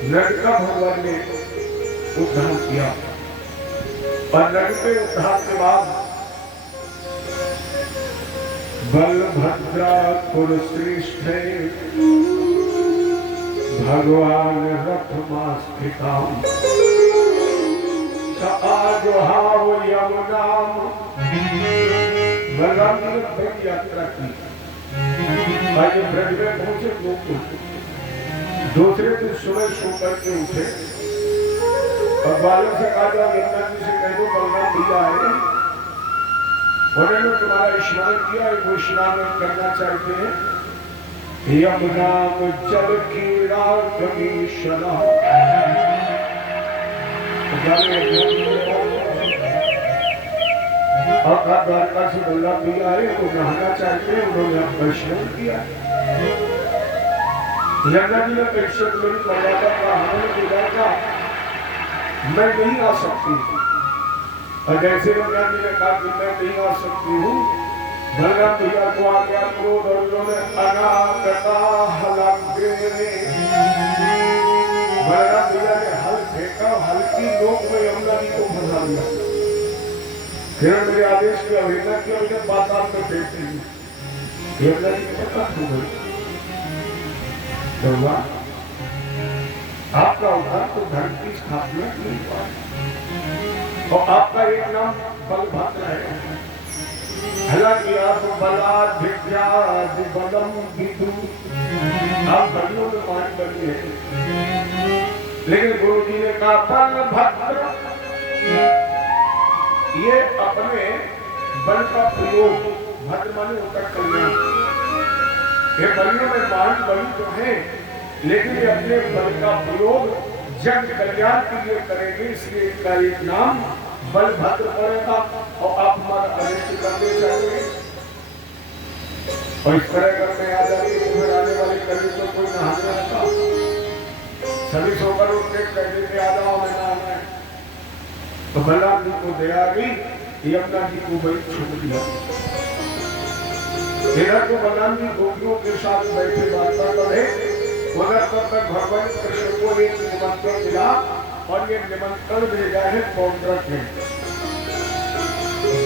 नग का भगवान ने उद्धार किया और नग के उद्धार के बाद बलभद्रा कुरुश्रेष्ठ भगवान रथमास्थिता आजहाव यमुनाम बलराम जी ने बड़ी यात्रा की। आज ब्रज में पहुंचे गोकुल। दूसरे दिन सुबह सो करके उठे और बालों से कहा यमुना जी से कह दो बलराम भैया आए, उन्होंने तुम्हारा स्मरण किया, वो स्नान करना चाहते हैं। यमुना जल कीड़ा कमीशना और द्वारका से बलराम भैया आए, वो नहाना चाहते हैं, उन्होंने अपना स्नान किया। यमुना जी ने प्रेक्षक मेरी मर्यादा का हनन किया था, मैं नहीं आ सकती। और जैसे यमुना जी ने कहा कि मैं नहीं आ सकती हूँ, बलराम भैया को आज्ञा क्रोध और उन्होंने अनागता हलाग्रे बलराम भैया ने हल फेंका, हल की नोक में यमुना जी को फंसा दिया। फिर मेरे आदेश की अवहेलना की, उन्हें पाताल में फेंक दी। यमुना जी ने कहा हो गई तो आपका उद्धार तो धर्म की स्थापना नहीं हुआ और आपका एक नाम बलभद्र है। हालांकि आप बलाधिक्यादि बलम विदु, आप बलियों में मान बली है, लेकिन गुरु जी ने कहा बलभद्र ये अपने बल का प्रयोग, भद्र माने होता कल्याण, ये बलियों में मान बली तो है, लेकिन ये अपने बल का प्रयोग जग कल्याण के लिए करेंगे, इसलिए इनका एक नाम बलभद्र पड़ेगा और आप हमारा अनिष्ट करने चाहिए। और इस तरह अगर मैं आ जाती तो फिर आने वाले कभी तो कोई नहाने आता, सभी सोकर उठने कहते थे आ जाओ मैं नहाना है। तो बलराम जी को दया गई, यमुना जी को वही छोड़ दिया। इधर तो बलराम जी गोपियों के साथ बैठे वार्ता करे, उधर तब तक भगवान कृष्ण को एक निमंत्रण मिला और ये निमंत्रण भेजा है पौंड्रक में।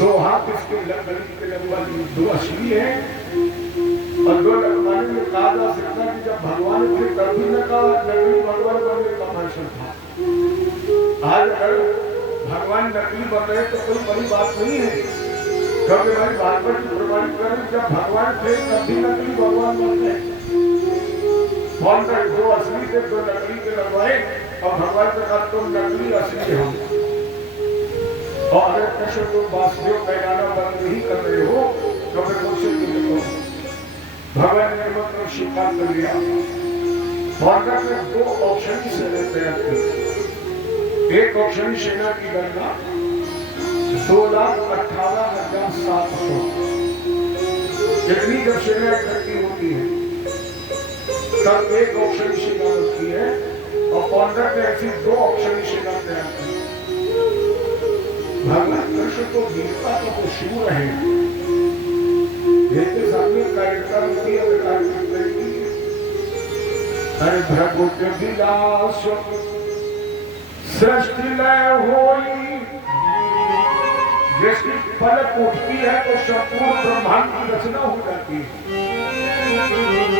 दो हाथ इसके गली के लगवाली, दो असली है और दो लगवाली में कहा जा सकता है कि जब भगवान थे तभी न कहा नकली भगवान बनने का भाषण था। आज अगर भगवान नकली बन रहे तो कोई बड़ी बात नहीं है, क्योंकि भाई भागवत की प्रमाणित करें जब भगवान थे तभी नकली भगवान बन गए। दो असली थे दो नकली के लगवाए और भगवान ने कहा तुम नकली असली हो, और अगर कृष्ण तुम वासुदेव कहलाना बंद नहीं कर रहे हो तो फिर मुझसे क्यों देखो। भगवान ने मतलब स्वीकार कर लिया। पौंड्रक ने दो औक्षणी सेना तैयार की। एक औक्षणी सेना की गणना 2,18,700 इतनी जब सेना इकट्ठी होती है तब एक औक्षणी सेना होती है, और पौंड्रक ने ऐसी दो औक्षणी सेना तैयार की। भगवान कृष्ण को वीरता का वो शूर है, जिसके सामने कायरता होती है अरे भगवत के विलास सृष्टि लय होई, जिसकी पलक उठती है तो संपूर्ण ब्रह्मांड की रचना हो जाती है।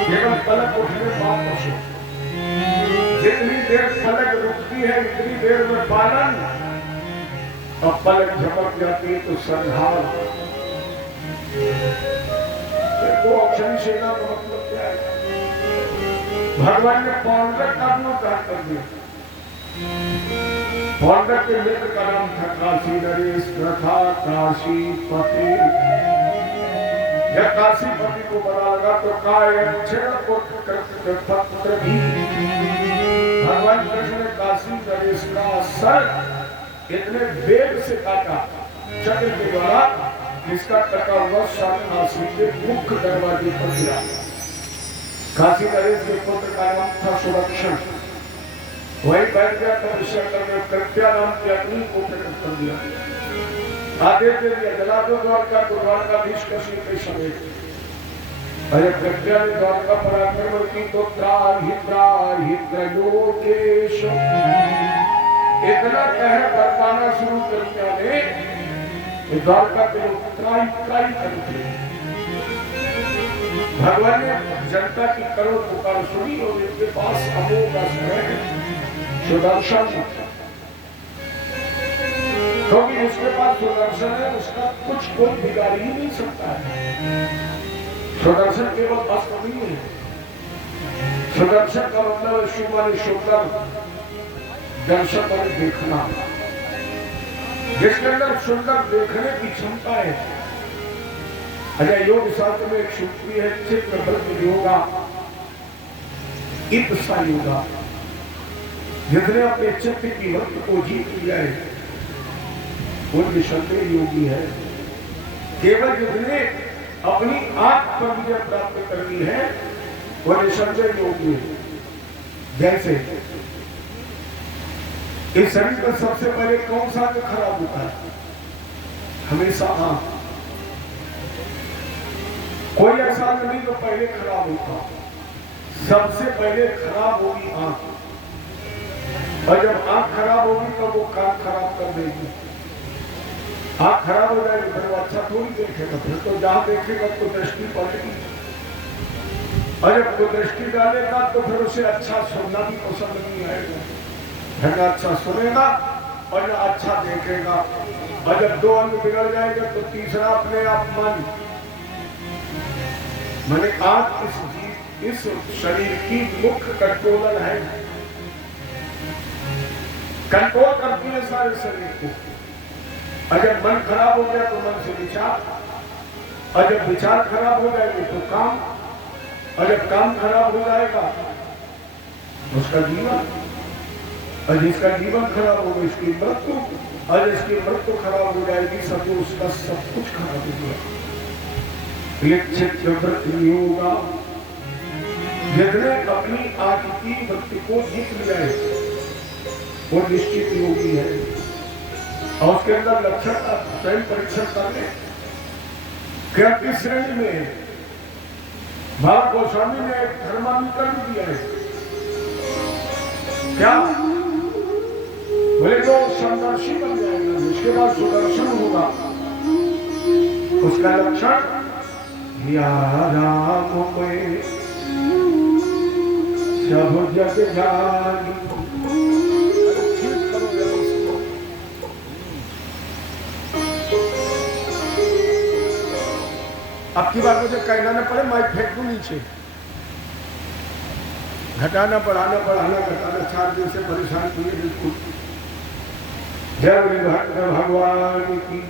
केवल पलक उठने वापस हो, जितनी देर पलक रुकती है इतनी देर में पालन, और पलक झपक जाती है तो संहार। वो औक्षणी सेना का मतलब क्या है? भगवान ने पौंड्रक का भी उद्धार कर दिया। पौंड्रक के मित्र का नाम था काशी नरेश प्रथा काशीपति। जब काशीपति को पता लगा तो पुत्र भी भगवान कृष्ण ने काशी नरेश का सर इतने वेग से काटा चक्र के द्वारा, जिसका कटा हुआ सर काशी के मुख्य दरवाजे पर गिरा। काशी नरेश के पुत्र का नाम था सुरक्षण। वही बैठ गया तपस्या करने, कृत्या नाम की अग्नि को प्रकट कर दिया। आदेश दे दिया जला दो द्वारका को, द्वारकाधीश कशी के समेत। अरे प्रज्ञा ने द्वारका पर आक्रमण की तो त्राहि त्राहि त्रयोकेश इतना कह बरताना शुरू कर दिया ने द्वारका के लोग त्राहि त्राहि करते। भगवान ने जनता की करोड़ पुकार सुनी और इनके पास अमोघ अस्त्र है सुदर्शन, क्योंकि उसके पास सुदर्शन है, उसका कुछ कोई बिगाड़ ही नहीं सकता है। सुदर्शन केवल अस्त्र नहीं है, सुदर्शन का मतलब है शुभ और सुंदर दर्शन और देखना, जिसके अंदर सुंदर देखने की क्षमता है। अजय योग शास्त्र में एक सूक्ति है चित्तवृत्त योगा इप्सा योगा, जिसने अपने चित्त की वृत्ति को जीत लिया है वो निसंदेह योगी है। केवल जिसने अपनी आंख पर विजय प्राप्त करनी है वो निसंदेह योगी है। जैसे इस शरीर में सबसे पहले कौन सा अंग खराब होता है? हमेशा आंख। कोई ऐसा अंग नहीं जो पहले खराब होता, सबसे पहले खराब होगी आंख, और जब आंख खराब होगी तो वो कान खराब कर देगी। आंख खराब हो जाएगी फिर वो अच्छा थोड़ी देखेगा, फिर तो जहां देखेगा तो दृष्टि पड़ेगी, और जब वो दृष्टि डालेगा तो फिर उसे अच्छा सुनना भी पसंद नहीं आएगा, न अच्छा सुनेगा और न अच्छा देखेगा। और जब दो अंग बिगड़ जाएंगे तो तीसरा अपने आप मन, मैंने आज इस शरीर की मुख्य कंट्रोलर है, कंट्रोल करती है सारे शरीर को। और जब मन खराब हो गया तो मन से विचार, और जब विचार खराब हो जाएंगे तो काम, और जब काम खराब हो जाएगा उसका जीवन, और जिसका जीवन खराब होगा इसकी मृत्यु, और जिसकी मृत्यु खराब हो जाएगी सब उसका सब कुछ खराब हो गया। चित्तवृत्त योगा, जिसने अपनी आंख की वृत्ति को जीत लिया है वो निश्चित योगी है। और उसके अंदर लक्षण का स्वयं परीक्षण करने क्या किस श्रेणी में है? भाव गोस्वामी ने एक थर्मामीटर भी दिया है। क्या बोले तो समदर्शी बन जाएगा, उसके बाद सुदर्शन होगा। उसका लक्षण या राम में सब जग जानी। अब की बात मुझे कहना न पड़े, माइक फेंक दूं नीचे। घटाना बढ़ाना बढ़ाना घटाना, 4 दिन से परेशान किए बिल्कुल। जय भगवान की।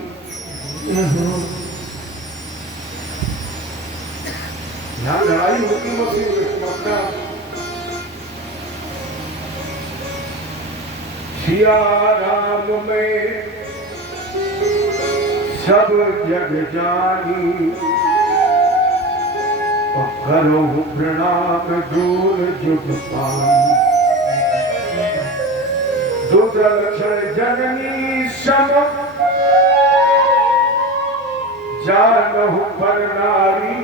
यहाँ लड़ाई होती होती अपना सिया राम में सब जग जानी, करो प्रणाम दूर जुग पानी। दूसरा लक्षण जननी सम जानहु पर नारी,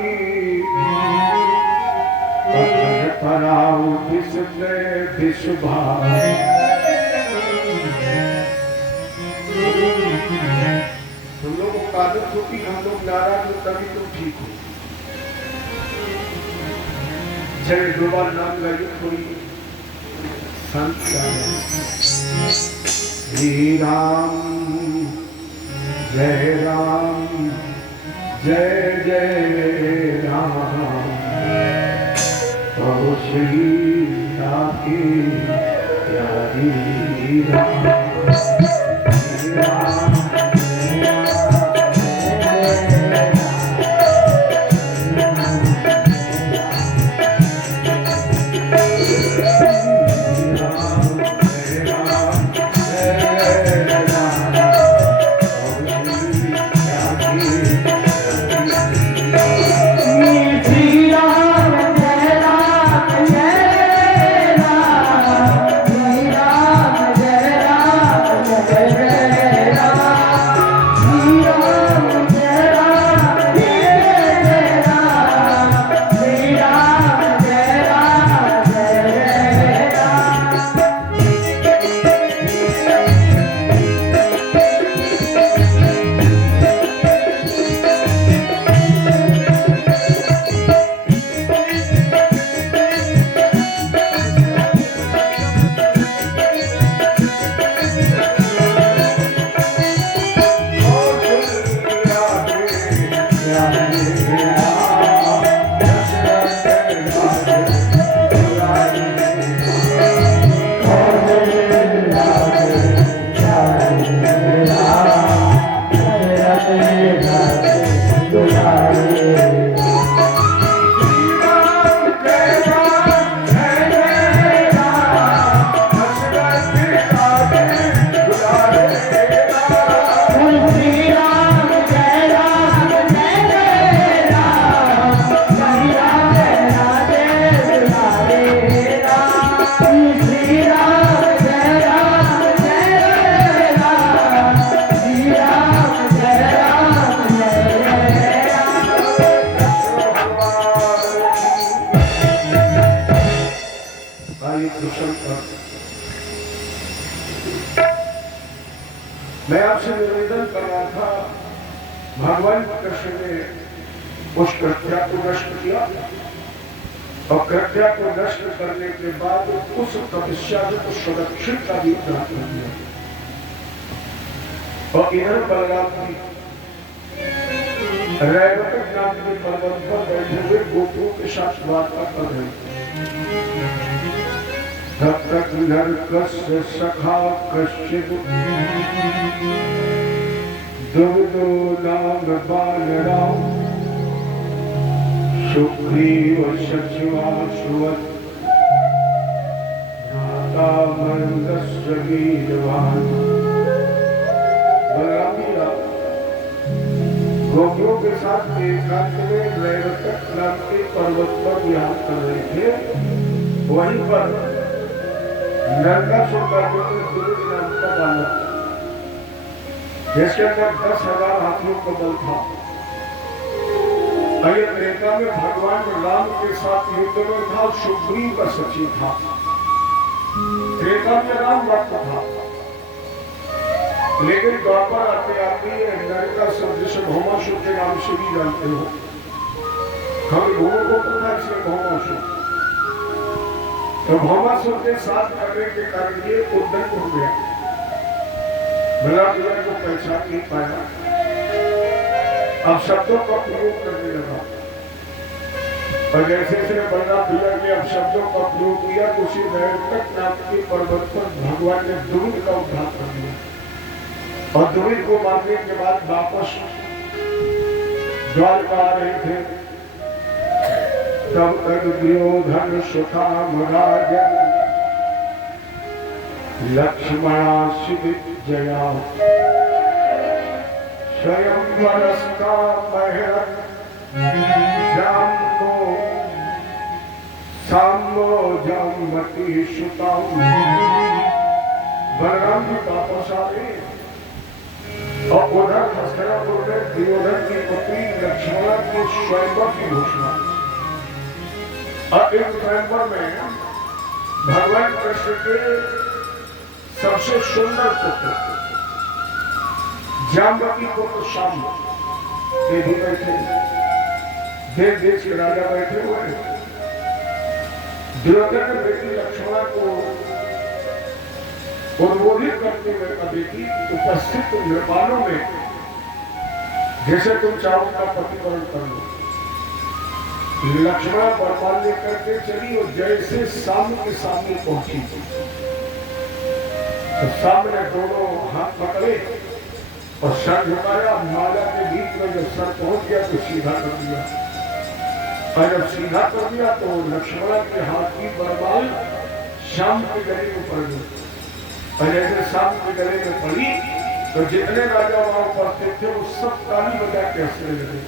पराऊ विष्णु विश्वभा। तुम लोगों को आदत होती हम लोग नाराज हो तभी तुम ठीक हो। चले 2 बार नाम गाइए, थोड़ी शांत। श्री राम जय राम जय जय राम, ओ श्री राधे प्यारी राम। श्री राम जय राम कर। मैं आपसे निवेदन कर रहा था, भगवान कृष्ण ने उस कृत्या को नष्ट किया और कृत्या को नष्ट करने के बाद उस तपस्या को सुरक्षित का भी प्राप्त कर दिया। और इधर बलराम जी रैवत नाम के पर्वत पर बैठे हुए गोपियों के साथ वार्ता कर रहे थे। तब तक नरकस्य सखा कश्चित् दुर्दो नाम बालराम सुग्रीव सचिवाश्रुवत् भ्राता मंदस्य वीरवान्। बलराम गोपियों के साथ एकांत में रैवत नाम के पर्वत पर विहार कर रहे थे। वहीं पर नरकासुर का दुर्योधन नाम का बालक, जिसके अंदर 10,000 हाथियों का बल था, त्रेता में भगवान राम के साथ युद्ध में था, सुग्रीव का सचिव था। त्रेता में राम भक्त था, लेकिन द्वापर आते आते नरकासुर जिसे भौमासुर के नाम से भी जानते हो, हम भूमि को पता है भौमासुर, तो भौमासुर के साथ करने के कारण ये उद्दंड हो गया। बलराम को पहचान नहीं पाया, अब शब्दों का प्रयोग करने लगा। और जैसे बलराम ने अब शब्दों का प्रयोग किया, उसी नैवत नाम के पर्वत पर भगवान ने दुर्ग का उद्धार कर दिया। और दुर्ग को मारने के बाद वापस द्वारका आ रहे थे, तब तक दुर्योधन सुधाम राजन लक्ष्मणासित जया स्वयंवरस्ता महरत जामो सामो जामवती सुताम। बलराम जी वापस आ गए और उधर हस्तिनापुर में दुर्योधन की पत्नी लक्ष्मणा को स्वयंवर की घोषणा। और इस स्वयंवर में भगवान कृष्ण के सबसे सुंदर पुत्र जामवती पुत्र शाम ये भी बैठे, देश देश के राजा बैठे हुए। दुर्योधन ने बेटी लक्ष्मणा को उद्बोधित करते हुए कभी की उपस्थित निर्माणों में जैसे तुम चाहो का प्रतिकरण कर लो। लक्ष्मणा बरमान लेकर के चली और जैसे सामने के सामने पहुंची तो सामने दोनों हाथ पकड़े और सर झुकाया। माला के बीच में जब सर पहुंच गया तो सीधा कर दिया, और जब सीधा कर दिया तो लक्ष्मणा के हाथ की बरमान शाम के गले में पड़ गई। और जैसे शाम के गले में पड़ी तो जितने राजा वहां उपस्थित थे वो सब ताली बजा के हंसने लगे।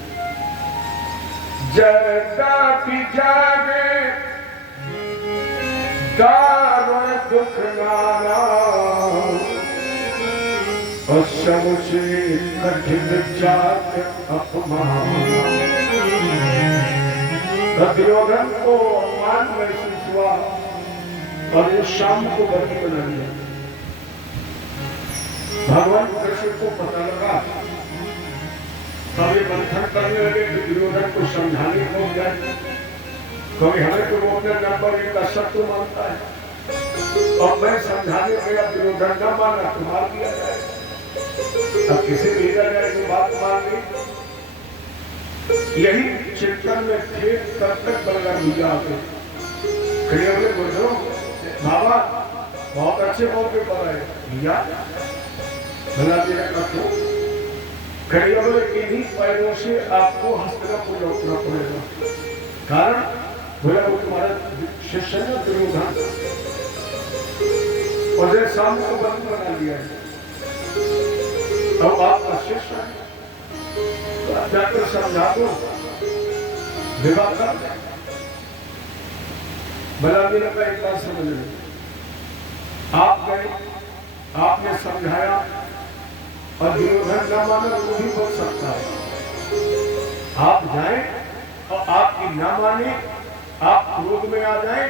जरता की जागे दारुण दुख नाना और सबसे कठिन जात अपमान। दुर्योधन को अपमान महसूस हुआ और वो शाम को बली बना लिया। भगवान कृष्ण को पता लगा, कभी मंथन करने लगे कि दुर्योधन को समझाने को जाए, कभी हमें तो वो अपने नंबर 1 का शत्रु मानता है और मैं समझाने गया दुर्योधन न माना तो मार दिया जाए। अब किसे भेजा जाए जो बात मान ली। यही चिंतन में थे तब तक बलराम भैया आते खड़े हुए, बोलो बाबा बहुत अच्छे मौके पर आए भैया। बलराम जी ने कहा तो खड़े हुए इन्हीं पैरों से आपको हस्तिनापुर लौटना पड़ेगा। कारण बोला वो तुम्हारा शिष्य है दुर्योधन, और सामने को बंद बना लिया है, अब आपका शिष्य है तो जाकर समझा दो, विवाह कर दे। बलराम जी ने कहा एक बात समझ लो, आप गए, आपने समझाया और दुर्योधन न माना वो भी बोल सकता है। आप जाएं और आपकी ना माने, आप क्रोध में आ जाएं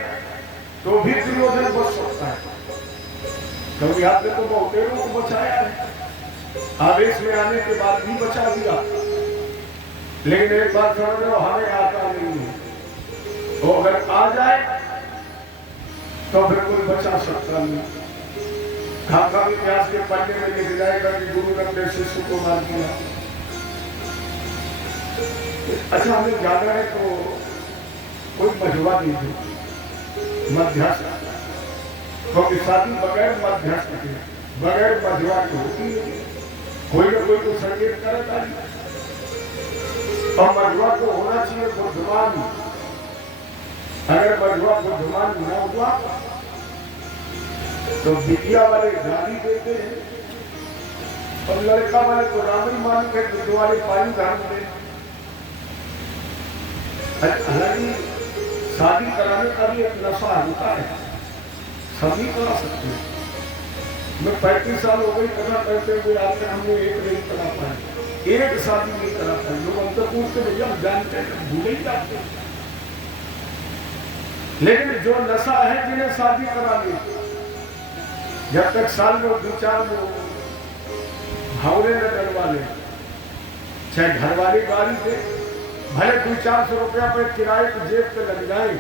तो भी दुर्योधन बच सकता है, क्योंकि आपने तो बहुतेरों को बचाया है, आवेश में आने के बाद भी बचा दिया। लेकिन एक बात समझ लो, हमें आता नहीं है, तो अगर आ जाए तो फिर कोई बचा सकता नहीं। खाका इतिहास के पढ़ने में लिख जाएगा कि गुरु ने शिष्य को मार दिया। अच्छा, हमें ज्यादा है तो कोई मझवा नहीं दे, मध्यस्थ, क्योंकि शादी बगैर मध्यस्थ के, बगैर मझवा के होती है। कोई ना कोई तो संकेत करता है, और मझवा को होना चाहिए बुद्धिमान। अगर मझवा बुद्धिमान न हुआ तो बिटिया वाले गाली देते हैं, और लड़का वाले को रावण मान के गुरुद्वारे पानी धाम दे। हालांकि शादी कराने का भी एक नशा होता है, सभी करा सकते हैं। मैं 35 साल हो गई कथा करते हुए, आज तक हमने एक नहीं करा पाए, एक शादी नहीं करा पाए। लोग हमसे पूछते भैया हम जानते हैं, भूले ही जाते हैं। लेकिन जो नशा है, जिन्हें शादी करा ली, जब तक साल में 2-4 लोग भावने न डरवा ले, चाहे घर वाली गाड़ी दे, भले 200-400 रुपया पे किराए की जेब पे लग जाए,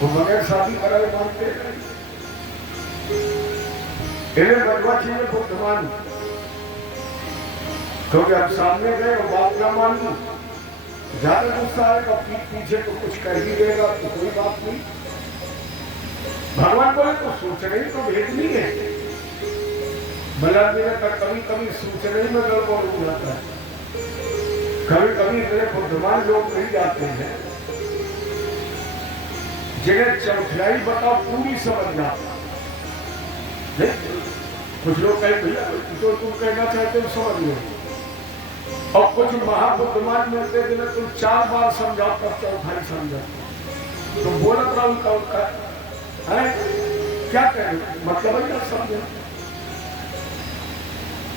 वो बगैर शादी कराए मानते हैं। इन्हें मझवा चाहिए बुद्धिमान, क्योंकि अब सामने गए और बात ना मान ली, ज्यादा गुस्सा आएगा, पीठ पीछे तो कुछ कर ही देगा, तो कोई बात नहीं। भगवान बोले तो सोचने ही तो भेजनी है। बलराम जी ने कहा कभी कभी सोचने ही में गड़बड़ हो जाता है, कभी कभी इतने बुद्धिमान लोग नहीं जाते हैं जिन्हें चौथाई बताओ पूरी समझ जाता। कुछ लोग कहें भैया जो तुम कहना चाहते हो समझ लो, और कुछ महाबुद्धिमान मिलते जिन्हें तुम 4 बार समझाओ तब चौथाई समझो। तुम बोलत रहो उनका है क्या कहें, मतलब ही ना समझे।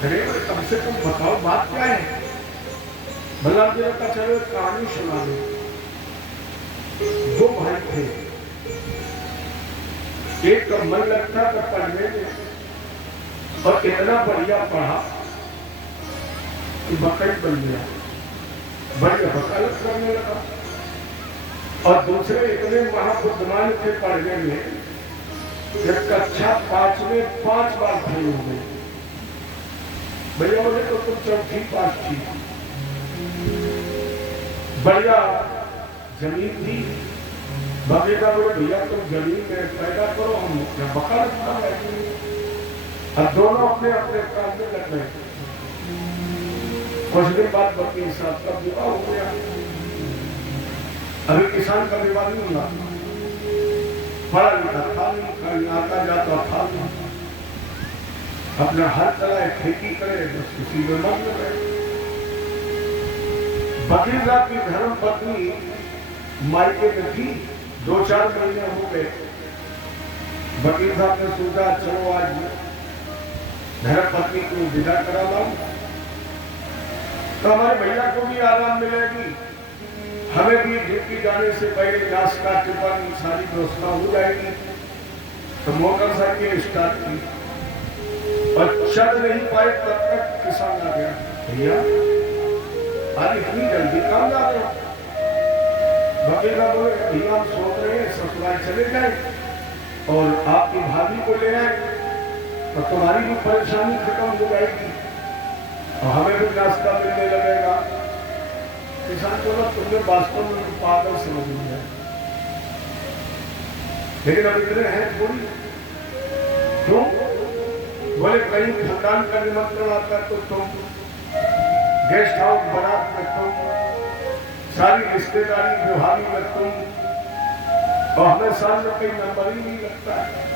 अरे कम से कम बताओ बात क्या है। बलराम जी का चलो कहानी सुना दो। 2 भाई थे, एक का मन लगता था पढ़ने में, और इतना बढ़िया पढ़ा कि वकील बन गया, बढ़िया वकालत करने लगा। और दूसरे इतने महाबुद्धिमान थे पढ़ने में, कक्षा 5 में 5 बार फेल हो गए। भैया बोले तो तुम चौथी पास थी, बढ़िया जमीन थी। बाबेगा बोले भैया तुम जमीन में पैदा करो, हम वकालत कर रहे हैं। अब दोनों अपने अपने काम में लग गए। कुछ दिन बाद वकील साहब का विवाह हो गया। अभी किसान का विवाह नहीं हुआ, पढ़ा लिखा था नहीं, आता जाता था नहीं, अपना हर तरह खेती करे, बस उसी में मग्न रहे। वकील साहब की धर्म पत्नी मायके में थी, 2-4 महीने हो गए। वकील साहब ने सोचा चलो आज धर्म पत्नी को विदा करा लाऊं, तो हमारे भैया को भी आराम मिलेगी, हमें भी ड्यूटी जाने से पहले नाश्ता टिफिन सारी व्यवस्था हो जाएगी। तो मोटरसाइकिल स्टार्ट की, और चल नहीं पाए तब तक किसान आ गया। भैया आज इतनी जल्दी काम जा रहे हो? वकील बोले भैया हम सोच रहे हैं ससुराल चले जाए और आपकी भाभी को ले आए, तो तुम्हारी भी परेशानी खत्म हो जाएगी और हमें भी नाश्ता मिलने लगेगा। किसान बोला तुमने वास्तव में पागल समझ लिया, लेकिन अब इतने हैं थोड़ी। क्यों? बोले कहीं खानदान का निमंत्रण आता तो तुम, गेस्ट हाउस बारात में तुम, सारी रिश्तेदारी व्यवहारी में तुम, और हमें साल में कहीं नंबर ही नहीं लगता है,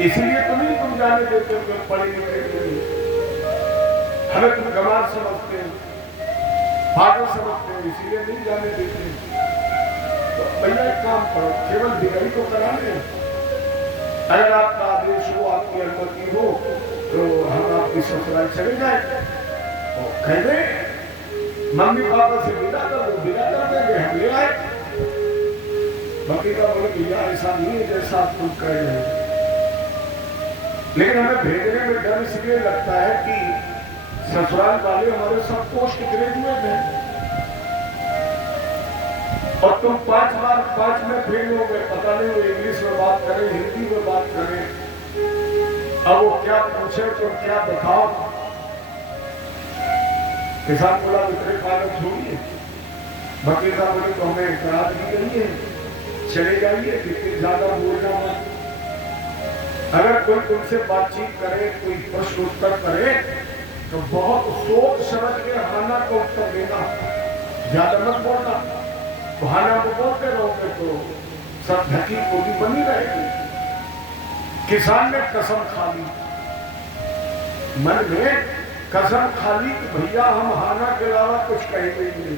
इसीलिए तुम ही तुम जाने देते हो पढ़े लिखे के लिए। हमें तुम गंवार समझते हो, पागल समझते हो, इसीलिए नहीं जाने देते। तो भैया एक काम करो, केवल बिगड़ी को करा ले, अगर आपका आदेश हो, आपकी अनुमति हो, तो हम आपकी ससुराल चले जाए और कह दे मम्मी पापा से विदा कर दो, विदा कर देंगे, हम ले आए। बाकी का बोले भैया ऐसा नहीं है जैसा तुम कह रहे हो, लेकिन हमें भेजने में डर इसलिए लगता है कि ससुराल वाले हमारे सब पोस्ट ग्रेजुएट हैं और तुम 5 बार 5 में फेल हो गए, पता नहीं वो इंग्लिश में बात करें हिंदी में बात करें, अब वो क्या पूछे तो क्या बताओ। किसान बोला विक्रय पालन छोड़िए, वकील साहब बोले तो हमें इतराज भी नहीं है, चले जाइए, लेकिन ज्यादा बोलना मत। अगर कोई तुमसे बातचीत करे, कोई प्रश्न उत्तर करे तो बहुत सोच समझ के हाना का उत्तर देना, ज्यादा मत बोलना। तो हाना को बोलते रहोगे तो सब ढकी बोली बनी रहेगी। किसान ने कसम खा ली, मन में कसम खा ली कि भैया हम हाना के अलावा कुछ कहेंगे ही नहीं।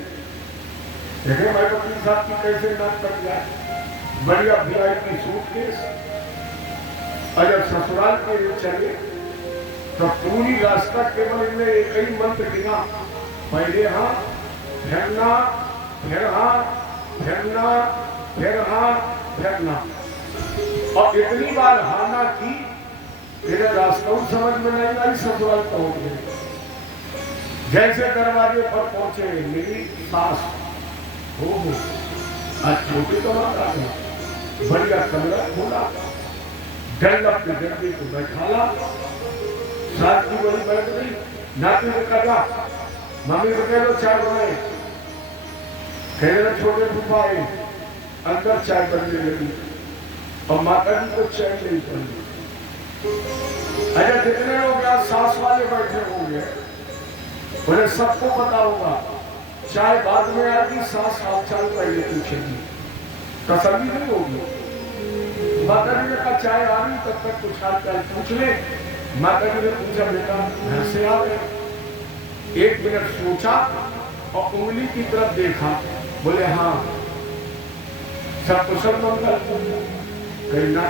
देखे मैं वकील साहब की कैसे नाक कट जाए, बढ़िया VIP सूटकेस, और जब ससुराल के लिए चले तो पूरी रास्ता केवल इनने एक ही मंत्र गिना, पहले हाँ फिर ना, फिर हाँ फिर ना, फिर हाँ फिर ना, और इतनी बार हाना की मेरे रास्ता समझ में नहीं आई, ससुराल पहुंच गए। जैसे दरवाजे पर पहुंचे मेरी सास, हो आज छोटे तो मत आ गया, बढ़िया कमरा खोला, डंडा पे डंडे को बैठाला, सास की बड़ी बैठ गई, नाती ने कहा मम्मी को कह दो चाय बनाए, कह रहे छोटे फूफा आए, अंदर चाय बनने लगी और माता जी को चाय नहीं पड़ी। अच्छा जितने लोग यहाँ सास वाले बैठे होंगे उन्हें सबको पता होगा, चाय बाद में आएगी, सास हालचाल पहले पूछेगी, तसल्ली नहीं होगी। माता जी ने कहा चाय आ रही, तब तक कुछ हालचाल पूछ ले। माता जी ने पूछा बेटा घर से आ गए, 1 मिनट सोचा और उंगली की तरफ देखा, बोले हाँ सब कुशल मंगल, कहीं ना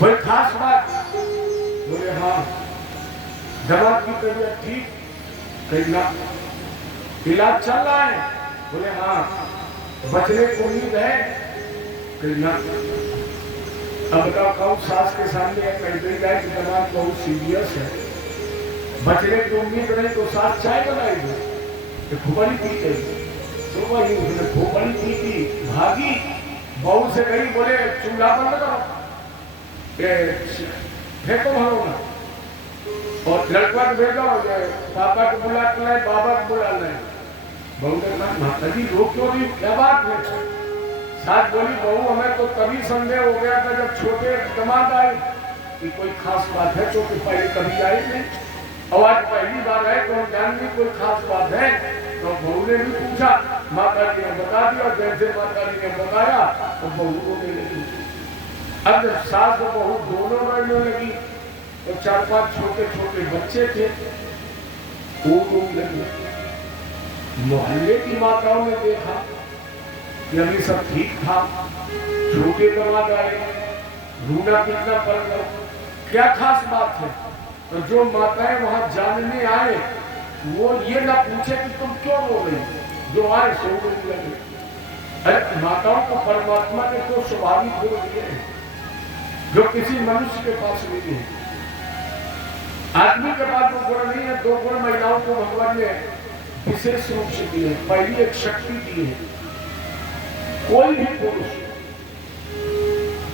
कोई खास बात, बोले हाँ दवा की तबीयत ठीक, कहीं ना इलाज चल रहा है, बोले हाँ बचने को उम्मीद है, कहीं ना। अब बताओ सास के सामने कह दी जाए कि दिमाग बहुत सीरियस है, बचने की उम्मीद नहीं तो सास चाय बनाएगी, तो खोपड़ी पी गई, तो वही उसने खोपड़ी पी की भागी, बहू से कही बोले चूल्हा बंद करो, फेंको भरोगा, और लड़का को भेजा पापा को बुला के लाए, बाबा को बुला लाए। बहू ने कहा माता जी रो क्यों रही, क्या बात है? सास बोली बहू हमें तो तभी संदेह हो गया था जब छोटे दामाद आए कि कोई खास बात है, तो पहले कभी आई नहीं, और आज पहली बार है तो हम जान ली कोई खास बात है। तो बहू ने भी पूछा, माता जी ने बता दिया, जैसे माता जी ने बताया तो बहू को मिले। अब सास और बहू दोनों बढ़ने लगी तो 4-5 छोटे छोटे बच्चे थे, वो रोने लगे। मोहल्ले की माताओं ने देखा कि अभी सब ठीक था, छोटे दामाद आए, रूना पीटना पड़ गया, क्या खास बात है? तो जो माताएं वहां जानने आए वो ये ना पूछे कि तुम क्यों रो रही, जो आए सो रोने लगे। अरे माताओं को परमात्मा ने तो स्वाभाविक गुण दिए हैं जो किसी मनुष्य के पास नहीं है। आदमी के पास वो गुण नहीं है, 2 गुण महिलाओं को भगवान ने विशेष रूप से दिए। पहली एक शक्ति दी है, कोई भी पुरुष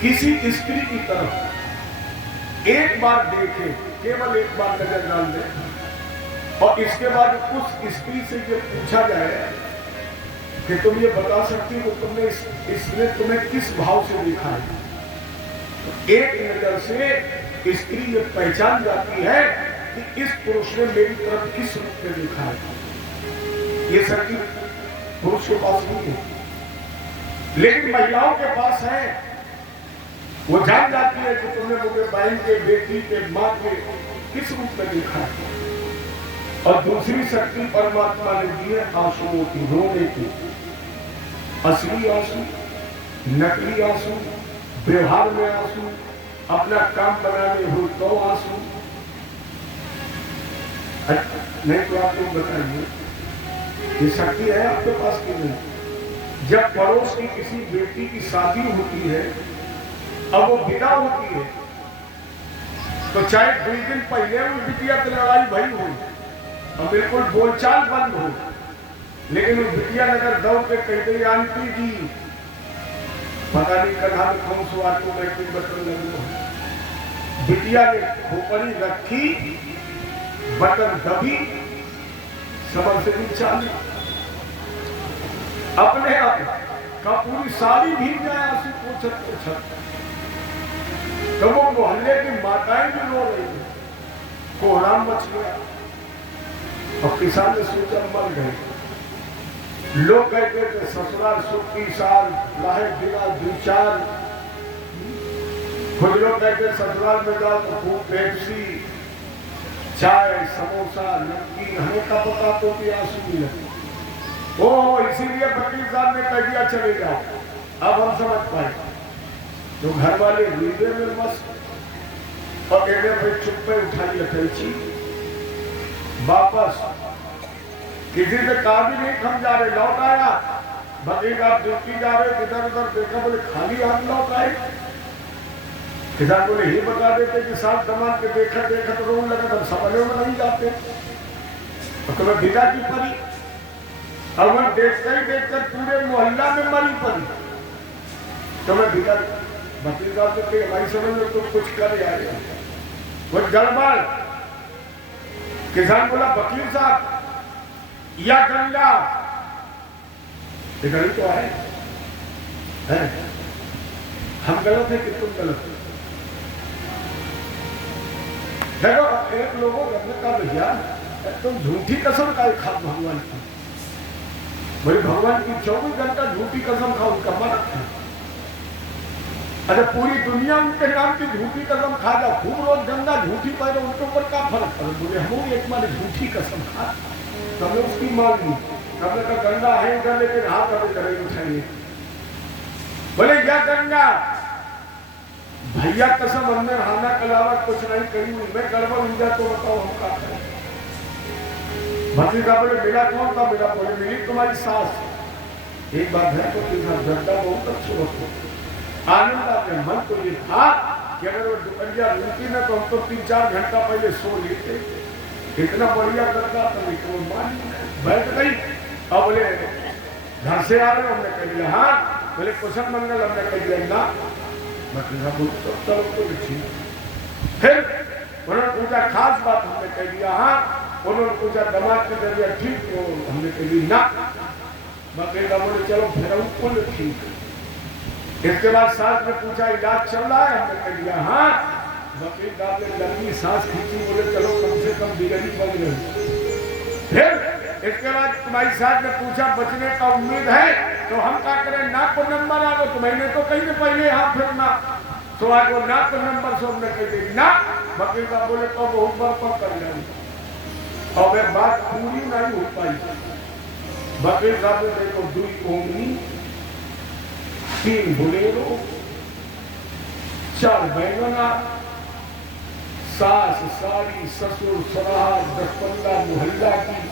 किसी स्त्री की तरफ एक बार देखे, केवल एक बार नजर डाल दे, और इसके बाद उस स्त्री से ये पूछा जाए कि तुम ये बता सकती हो तुमने इसने तुम्हें किस भाव से देखा है, तो एक नजर से स्त्री ये पहचान जाती है कि इस पुरुष ने मेरी तरफ किस रूप में देखा है। ये शक्ति पुरुष के पास नहीं है, लेकिन महिलाओं के पास है। वो जान जाती है कि तुमने मुझे बहन के, बेटी के, माँ के किस रूप में देखा है। और दूसरी शक्ति परमात्मा ने दी है आंसुओं की, रोने की, असली आंसू, नकली आंसू, व्यवहार में आंसू, अपना काम बनाने हो तो आंसू। नहीं तो आप लोग बताइए ये शक्ति है आपके पास कि नहीं? जब पड़ोस की किसी बेटी की शादी होती है, अब वो विदा होती है, तो चाहे 2 दिन पहले उस बिटिया की लड़ाई भई हो और बिल्कुल बोलचाल बंद हो, लेकिन उस बिटिया नगर दौड़ के कहते आंटी जी पता नहीं कहा कौन सुवार को बैठी बटन लगी, बिटिया ने खोपड़ी रखी, बटन दबी, समझ से भी चालू, अपने आप का पूरी सारी भीग जाए आंसू पोछत पोछत। तो वो मोहल्ले की माताएं भी रो रही थी, कोहराम मच गया और किसान ने सोचा मर गए। लोग कहते थे ससुराल सुख की साल लाहे बिना 2-4, कुछ लोग कहते ससुराल में जाओ तो खूब पेप्सी, चाय, समोसा, नमकीन, हमें का पता तो भी आंसू भी लगे। ओ इसीलिए वकील साहब ने कह दिया चले जाओ। अब हम समझ पाए तो घर वाले रीडे में मस्त और कहने पर चुप्पे उठाई लखी वापस, किसी से कहा भी नहीं हम जा रहे, लौट आया। वकील साहब ड्यूटी जा रहे, इधर उधर देखा, बोले खाली हाथ लौट आए। किसान बोले ही बता देते कि साथ दमाद के देखा देखा तो रोने लगा, तब समझो में नहीं जाते तो तुम्हें विदा की पड़ी। अब हम देखते ही देखकर पूरे मोहल्ला में मरी पड़ी, तो मैं विदा। वकील साहब ने हमारी समझ में तुम कुछ कर यार, वो गड़बड़। किसान बोला वकील साहब या गंगा, ये तो है हम गलत है कि तुम गलत हो। देखो एक लोगों ने कहा भैया तुम झूठी कसम का खा भगवान की, बोले भगवान की 24 घंटा झूठी कसम खाओ, उनका मना था। अच्छा पूरी दुनिया उनके नाम की झूठी कसम खा जाओ, खूब रोज गंगा झूठी पाए, उनके ऊपर क्या फर्क पड़े? बोले हम एक मारे झूठी कसम खा, हमने उसकी मान ली, हमने कहा गंगा है इधर, लेकिन हाथ अभी करे उठाइए। बोले क्या गंगा भैया कसम हमने हाना के अलावा कुछ नहीं कही, मैं गड़बड़ हो जाए तो बताओ हम क्या करें? भतीजा बोले मिला कौन था? मिला बोले मिली तुम्हारी सास। एक बात है तो जर्दा बहुत अच्छे होते, आनंद अपने मन को ये था कि अगर वो दुपहिया मिलती ना तो हम तो 3-4 घंटा पहले सो लेते, इतना बढ़िया करता था, लेकिन वो मान बैठ गई। अब बोले घर से आ रहे, हमने कह दिया हाँ, बोले कुशल मंगल, हमने कह दिया ना, चलो तो ठीक। फिर उन्होंने पूछा खास बात, हमने कह दिया हाँ। उन्होंने पूछा दमाद की तबियत ठीक हो, हमने कह दी ना। बकरीदा बोले चलो फिर बोले ठीक। इसके बाद सास ने पूछा इलाज चल रहा है, हमने कह दिया हाँ। बकरीदा ने लंबी सांस खींची, बोले चलो कम से कम बिगड़ी बन गई। फिर इसके बाद तुम्हारी सास ने पूछा बचने का उम्मीद है, तो हम क्या करें? नाक को नंबर आ गो, तो मैंने तो कहीं नहीं पहले यहाँ फिरना, तो आज वो नाक को नंबर से हमने कह दी ना। बकरी का बोले तो बहुत बार पर कर जाऊँ, और वह बात पूरी नहीं हो पाई। बकरी साहब ने देखो 2 ओमनी, 3 बुलेरो, 4 बैंगना, सास सारी, ससुर सराहत, 10-15 मोहल्ला की।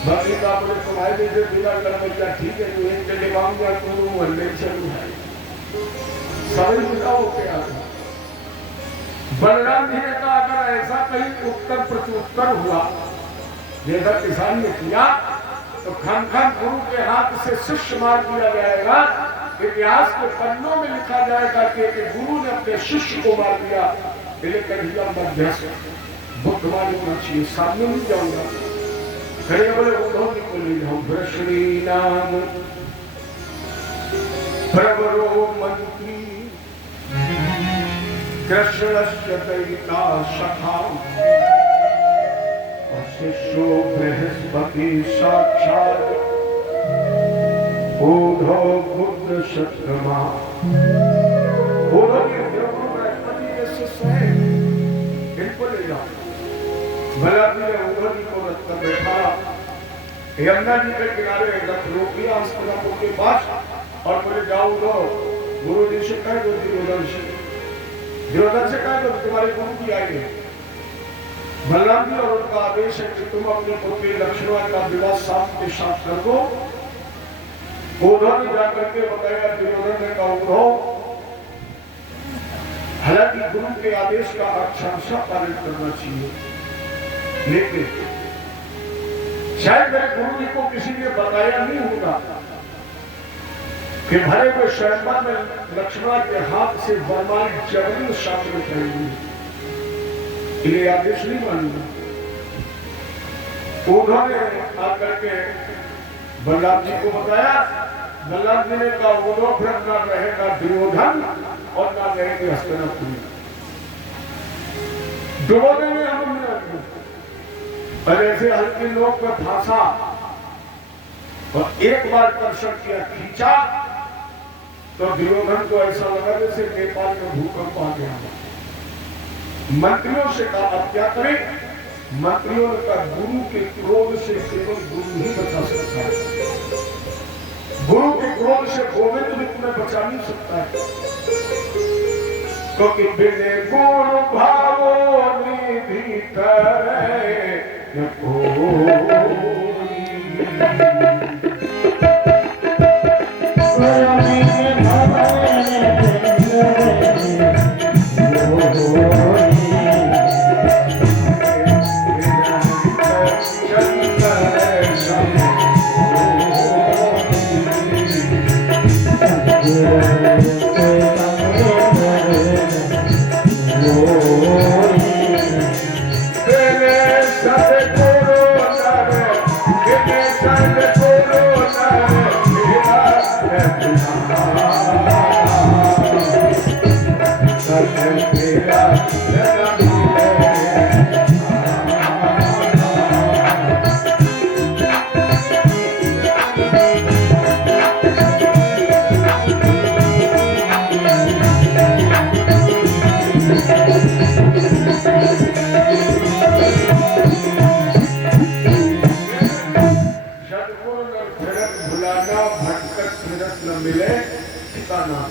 बाकी का बोले तुम्हारे जैसे बिना लड़मैया ठीक है, तो एक जगह मांगूंगा तो मोहल्ले चलू है, समझ बताओ क्या? बलराम जी ने कहा अगर ऐसा कहीं उत्तर प्रत्युत्तर हुआ जैसा किसान ने किया, तो खन-खन गुरु के हाथ से शिष्य मार दिया जाएगा। इतिहास के पन्नों में लिखा जाएगा कि गुरु ने अपने शिष्य को मार दिया। मध्यस्थ बुद्धवान होना चाहिए, सामने नहीं जाऊंगा, खड़े बोले उद्धव जी को ले जाऊं। भ्रष्णी नाम प्रवरो मंत्री कृष्णस्य दैता सखा, और शिष्यो बृहस्पति साक्षात उद्धव बुद्ध शतमा। उद्धव जी बृहस्पति के शिष्य हैं, इनको ले जाओ। बलराम जी ने उद्धव जी को रथ पर बैठा, यमुना जी के किनारे रथ रोक लिया हस्तिनापुर के पास, और बोले जाओ गुरु जी से कह दो, दुर्योधन से कह दो तुम्हारे गुरु जी आएंगे। बलराम जी और उनका आदेश है कि तुम अपने पुत्री लक्ष्मण का विवाह शाम के साथ कर दो। उद्धव ने जाकर के बताया, दुर्योधन ने कहा उद्धव, हालांकि गुरु के आदेश का अक्षरशः पालन करना चाहिए, लेकिन शायद मेरे गुरु जी को किसी ने बताया नहीं होगा कि भरे हुए स्वयंवर में लक्ष्मण के हाथ से वरमाल जबरन शामिल करेंगे, ये आदेश नहीं मानूंगा। उन्होंने आकर के बलराम जी को बताया। बलराम जी ने कहा उद्धव फिर न रहेगा दुर्योधन और न रहेगी हस्तिनापुर, दुर्योधन ने हम और ऐसे हल्के लोग पे फांसा और एक बार कर्षण किया, खींचा तो दुर्योधन को ऐसा लगा जैसे नेपाल में भूकंप आ गया। मंत्रियों से कहा अब क्या करें? मंत्रियों ने कहा गुरु के क्रोध से केवल गुरु ही बचा सकता है, गुरु के क्रोध से गोविंद भी तुम्हें बचा नहीं सकता है, क्योंकि बिने गुरु भावो निधि करे न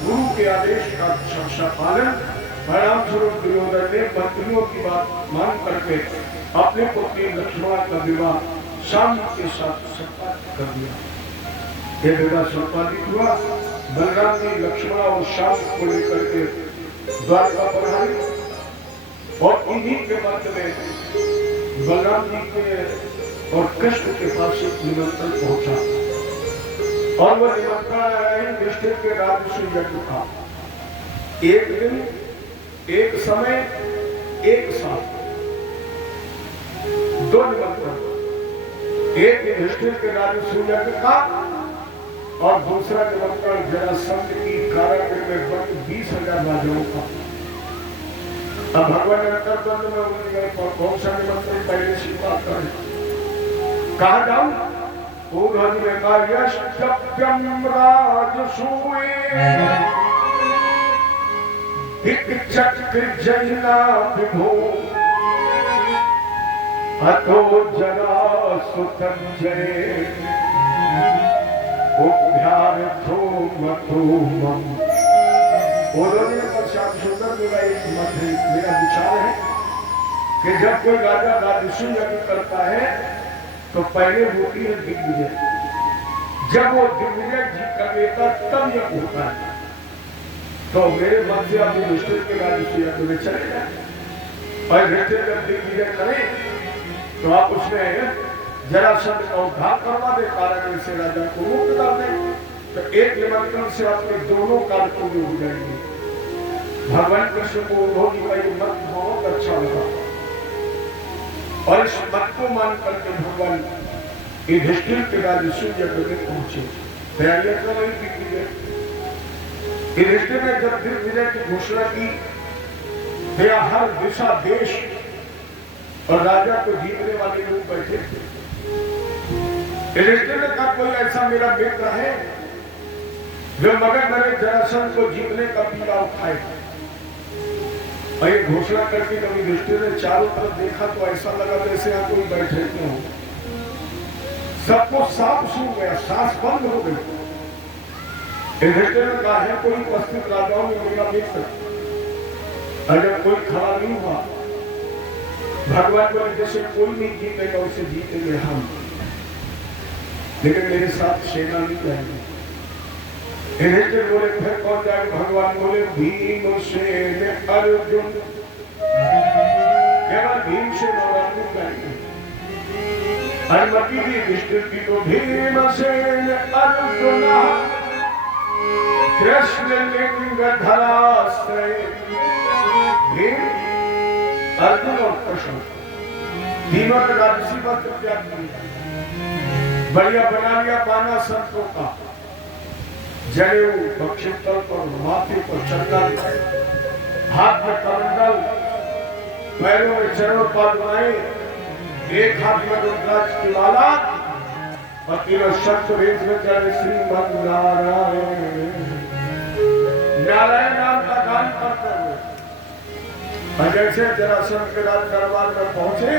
गुरु के आदेश का पालन परिणाम स्वरूप दुर्योधन ने मंत्रियों की बात मान करके अपने पुत्री लक्ष्मण का विवाह शाम के साथ संपादित कर दिया। यह विवाह संपादित हुआ। बलराम जी लक्ष्मण और शाम को लेकर के द्वारका पर आए और इन्हीं के मध्य में बलराम जी के और कृष्ण के पास एक निमंत्रण पहुंचा और वह निमंत्रण आया युधिष्ठिर के राजसूय यज्ञ का। एक दिन, एक समय, एक साथ, दो निमंत्रण, एक युधिष्ठिर के राजसूय यज्ञ का और दूसरा निमंत्रण जरासंध की कारागृह में बंद 20,000 राजाओं का। अब भगवान ने अंतर्द्वंद में उन्होंने कौन सा निमंत्रण पहले स्वीकार करें, कहा जाऊं? उद्धव ने कहा यष्टभ्यं राजसूये दिक्चक्र जैना विभो अतो जरासुतं जये उभ्यार्थो मतो मम। उन्होंने श्याम सुंदर मेरा एक मत है, मेरा विचार है कि जब कोई राजा राजसूय यज्ञ करता है तो पहले होती है दिग्विजय। जब वो दिग्विजय जीत कर लेता तब यह होता है। तो मेरे मन से आप युधिष्ठिर के राजसूय यज्ञ में चले जाए और युधिष्ठिर जब दिग्विजय करें तो आप उसमें जरासंध का उद्धार करवा दे, कारागृह से राजा को मुक्त कर दे, तो एक निमंत्रण से आपके दोनों कार्य पूरे हो जाएंगे। भगवान कृष्ण को उद्धव जी का ये मत बहुत अच्छा लगा और इस मत को मान करके भगवान युधिष्ठिर के राजसूय यज्ञ में पहुंचे। तैयारियां कर रही थी। युधिष्ठिर ने जब दिग्विजय की घोषणा की, हर दिशा देश और राजा को जीतने वाले लोग बैठे थे। युधिष्ठिर ने कहा कोई ऐसा मेरा मित्र है जो मगर मेरे जरासंध को जीतने का पीड़ा उठाए। और ये घोषणा करके जब युधिष्ठिर ने चारों तरफ देखा तो ऐसा लगा जैसे यहाँ कोई बैठे क्यों। सबको साफ सूख गया, सांस बंद हो गई। युधिष्ठिर ने कहा है कोई उपस्थित राजाओं में मेरा मित्र, और जब कोई खड़ा नहीं हुआ भगवान बोले जैसे कोई नहीं जीतेगा उसे जीतेंगे हम, लेकिन मेरे साथ सेना नहीं जाएगी। युधिष्ठिर बोले फिर कौन जाएगा? भगवान बोले भीमसेन अर्जुन, केवल भीमसेन और अर्जुन जाएंगे। अनुमति दी युधिष्ठिर की तो भीमसेन अर्जुन कृष्ण लिंग धराश्रय। भीम, अर्जुन और कृष्ण तीनों ने राजसी वस्त्र त्याग किया, बढ़िया बना लिया बाना संतों का, जनेऊ बक्षितल पर, माथे पर चंदन, हाथ में कमंडल, पैरों में चरण पादुकाएं, एक हाथ में रुद्राक्ष की माला और तीनों शब्द वेद में चल श्रीमद नारायण नारायण नाम का गान करते हुए जैसे जरासंध के राज दरबार में पहुंचे,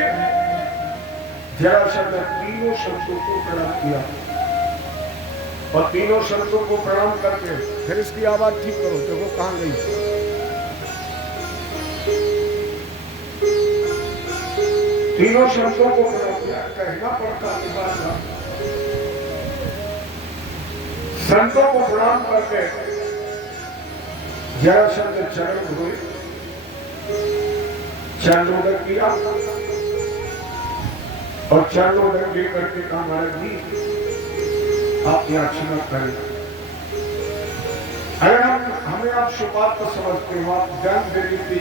जरासंध ने तीनों शब्दों को प्रणाम किया और तीनों शब्दों को प्रणाम करके फिर इसकी आवाज ठीक करो, देखो कहां गई। तीनों शब्दों को प्रणाम किया, कहना पड़ता निभाना। संतों को प्रणाम करके जरासंध चरण हुए, चरणोदय किया और चरणोदय दे करके कहा महाराज जी आप यहाँ क्षमा करें, अगर हमें आप शुभात को समझते हो, आप ज्ञान दे देते